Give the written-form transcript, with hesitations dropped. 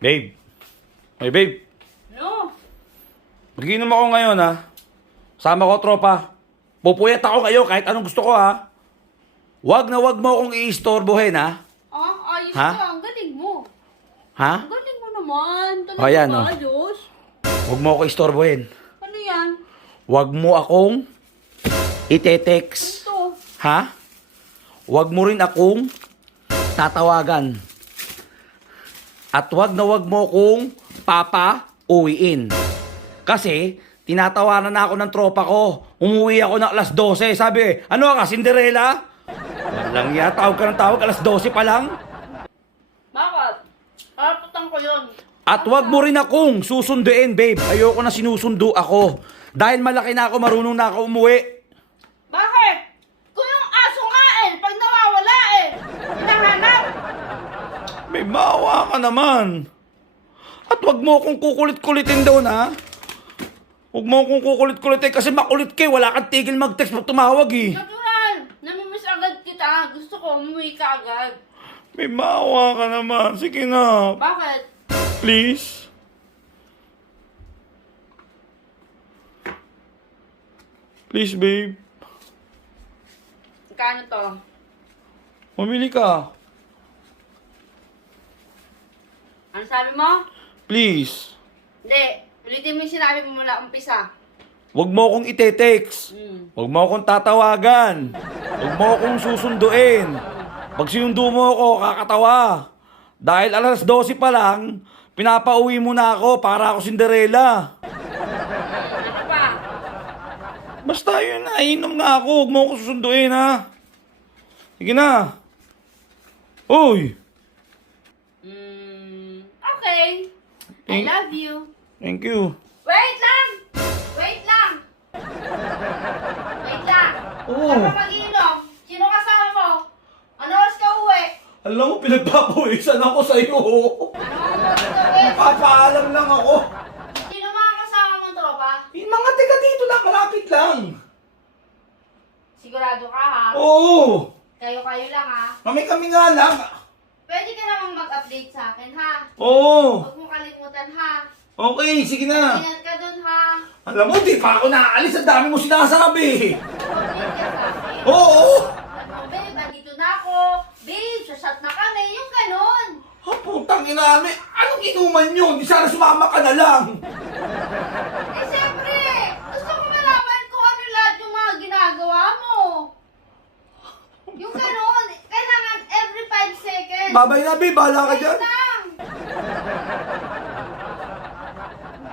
Babe. Hey, babe. No. Mag-inom ako ngayon, ha? Sama ko, tropa. Pupuyat ako kayo kahit anong gusto ko, ha? Wag na wag mo akong i-istorbohin, ha? Ah, ayos Ha? ka. Ang galing mo. Ha? Ang galing mo naman. Talaga O, yan, ba, oh. ayos? Wag mo ako istorbohin. Ano yan? Wag mo akong ite-text. Ito. Ha? Wag mo rin akong tatawagan. At wag na wag mo akong papa-uwiin. Kasi, tinatawanan na ako ng tropa ko. Umuwi ako ng alas 12. Sabi, ano ka, Cinderella? Walang ya, tawag ka ng tawag, alas 12 pa lang. Bakit? Karapatan ko yun. At wag mo rin akong susunduin, babe. Ayoko na sinusundo ako. Dahil malaki na ako, marunong na ako umuwi. Bakit? Kung yung aso nga pag nawawala hinahanap. May maawa ka naman. At wag mo akong kukulit-kulitin doon, ha? Huwag mo akong kukulit-kulitin kasi makulit ka. Wala kang tigil mag-text pag tumawag, eh. Natural. Namimiss agad kita. Gusto ko umuwi ka agad. May maawa ka naman. Sige na. Bakit? Please. Please, babe. Kano to? Mamili ka. Ano sabi mo? Please. Hindi. Ulitin mo yung sinabi mo mula umpisa. Huwag mo akong ite-text. Huwag mo akong tatawagan. Huwag mo akong susunduin. Pag sinundo mo ako, kakatawa. Dahil alas 12 pa lang, pinapauwi mo na ako para ako Cinderella. Ano pa? Basta yun na, inom nga ako. Huwag mo akong susunduin, ha? Sige na. Uy! Okay. I love you. Thank you. Wait lang! Wait lang! Wait lang! Oo. Saan ka mag-inom? Sino kasama mo? Ano oras ka uwi? Alam mo, pinagpapawisan ako sa'yo. Ano ang oras ka uwi? Papaalam lang ako. Sino mga kasama mong tropa? Yung mga tiga dito lang, malapit lang. Sigurado ka ha? Oo. Kayo-kayo lang ha? Kami nga lang. Pwede ka namang mag-update sa akin ha? Oo. Huwag mong kalimutan ha? Okay, sige na. Ingat ka dun ha? Alam mo, di pa ako naaalis. Ang dami mo sinasabi. Update ka sa akin. Oo. Ano, babe, nandito na ako. Babe, sasat na kami. Yung ganon. Ha, putang ina namin. Anong inuman yun? Di sana sumama ka na lang. Eh, siyempre, gusto ko malaman kung ano lahat yung mga ginagawa mo. Yung ganon, kailangan every 5 seconds. Babay na, babe. Bahala ka dyan. Wait na!